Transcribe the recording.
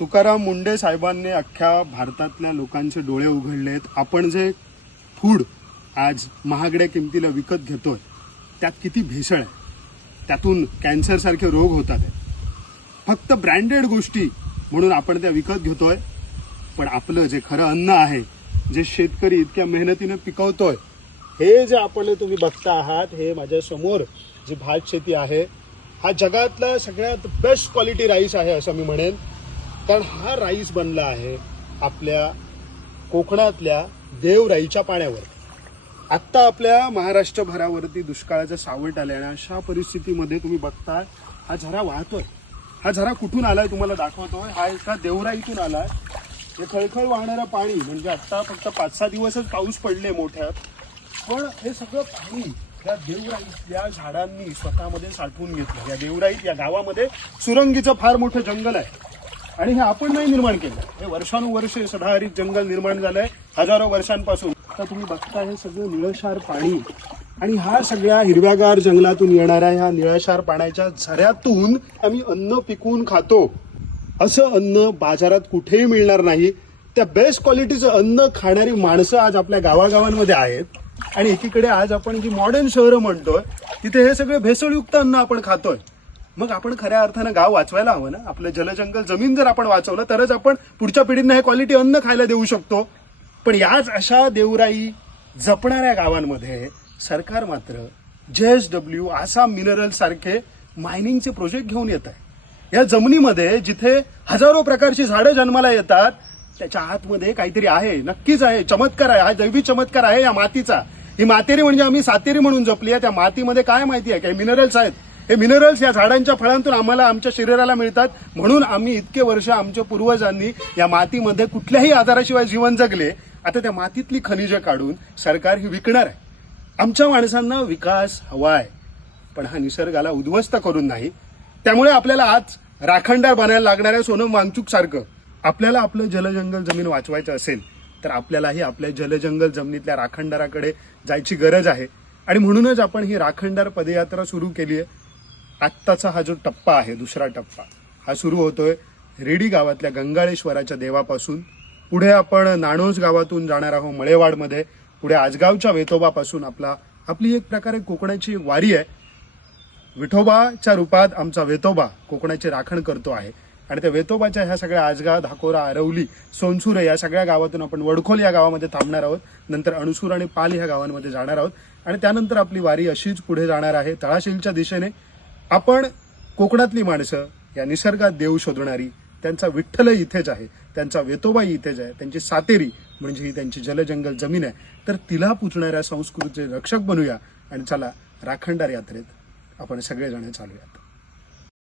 तुकाराम मुंडे साहेबांनी अख्ख्या भारतातल्या लोकांचे डोळे उघडलेत. आपण जे फूड आज महागड्या किमतीला विकत घेतोय त्यात किती भेसळ आहे, त्यातून कॅन्सर सारखे रोग होतात. फक्त ब्रँडेड गोष्टी म्हणून आपण त्या विकत घेतोय, पण आपलं जे खरं अन्न आहे, जे शेतकरी इतक्या मेहनतीने पिकवतोय, हे जे आपण तुम्ही बघता आहात, हे माझ्या समोर जी भात शेती आहे, हा जगातला सगळ्यात बेस्ट क्वालिटी राईस आहे असं मी म्हणेन. कारण हा राईस बनला आहे आपल्या कोकणातल्या देवराईच्या पाण्यावर. आत्ता आपल्या महाराष्ट्रभरावरती दुष्काळाचं सावट आलंय आणि अशा परिस्थितीमध्ये तुम्ही बघता हा झरा वाहतोय. हा झरा कुठून आलाय तुम्हाला दाखवतोय. हा एका देवराईतून आलाय. हे खळखळ वाहणारं पाणी म्हणजे आत्ता फक्त 5-6 दिवसच पाऊस पडले मोठ्यात, पण हे सगळं पाणी या देवराईत या झाडांनी स्वतःमध्ये साठवून घेतलं. या देवराईत या गावामध्ये सुरंगीचं फार मोठं जंगल आहे आणि हे आपण नाही निर्माण केलं. हे वर्षानुवर्षे सदाहरित जंगल निर्माण झालंय हजारो वर्षांपासून. आता तुम्ही बघता हे सगळं निळशार पाणी आणि हा सगळ्या हिरव्यागार जंगलातून येणाऱ्या ह्या निळशार पाण्याच्या झऱ्यातून आम्ही अन्न पिकवून खातो. असं अन्न बाजारात कुठेही मिळणार नाही. त्या बेस्ट क्वालिटीचं अन्न खाणारी माणसं आज आपल्या गावागावांमध्ये आहेत आणि एकीकडे आज आपण जी मॉडर्न शहरं म्हणतोय तिथे हे सगळे भेसळयुक्त अन्न आपण खातोय. मग आपण खऱ्या अर्थानं गाव वाचवायला हवं ना. आपलं जलजंगल जमीन जर आपण वाचवलं तरच आपण पुढच्या पिढींना हे क्वालिटी अन्न खायला देऊ शकतो. पण याच अशा देवराई जपणाऱ्या गावांमध्ये सरकार मात्र JSW आसाम मिनरल सारखे मायनिंगचे प्रोजेक्ट घेऊन येत आहे. या जमिनीमध्ये जिथे हजारो प्रकारची झाडं जन्माला येतात त्याच्या आतमध्ये काहीतरी आहे, नक्कीच आहे, चमत्कार आहे. हा दैवी चमत्कार आहे या मातीचा. ही मातेरी म्हणजे आम्ही सातेरी म्हणून जपली आहे. त्या मातीमध्ये काय माहिती आहे, काही मिनरल्स आहेत. हे मिनरल्स या झाडांच्या फळांतून आम्हाला आमच्या शरीराला मिळतात. म्हणून आम्ही इतके वर्ष आमच्या पूर्वजांनी या मातीमध्ये कुठल्याही आजाराशिवाय जीवन जगले. आता त्या मातीतली खनिजं काढून सरकार ही विकणार आहे. आमच्या माणसांना विकास हवाय, पण हा निसर्गाला उद्ध्वस्त करून नाही. त्यामुळे आपल्याला आज राखणदार बनायला लागणाऱ्या सोनम वांगचूक सारखं आपल्याला आपलं जलजंगल जमीन वाचवायचं असेल तर आपल्यालाही आपल्या जलजंगल जमिनीतल्या राखणदाराकडे जायची गरज आहे. आणि म्हणूनच आपण ही राखणदार पदयात्रा सुरू केली आहे. आत्ताचा हा जो टप्पा आहे, दुसरा टप्पा, हा सुरू होतोय रेडी गावातल्या गंगाळेश्वराच्या देवापासून. पुढे आपण नाणोज गावातून जाणार आहोत मळेवाडमध्ये. पुढे आजगावच्या वेतोबापासून आपली एक प्रकारे कोकणाची वारी आहे. विठोबाच्या रूपात आमचा वेतोबा कोकणाची राखण करतो आहे आणि त्या वेतोबाच्या ह्या सगळ्या आजगाव, धाकोरा, आरवली, सोनसुरे या सगळ्या गावातून आपण वडखोल या गावामध्ये थांबणार आहोत. नंतर अणसूर आणि पाल ह्या गावांमध्ये जाणार आहोत आणि त्यानंतर आपली वारी अशीच पुढे जाणार आहे तळाशीलच्या दिशेने. आपण कोकणातली माणसं या निसर्गात देव शोधणारी, त्यांचा विठ्ठलही इथेच आहे, त्यांचा वेतोबाही इथेच आहे, त्यांची सातेरी म्हणजे ही त्यांची जलजंगल जमीन आहे. तर तिला पुजणाऱ्या संस्कृतीचे रक्षक बनूया आणि चला राखणदार यात्रेत आपण सगळेजण चालूयात.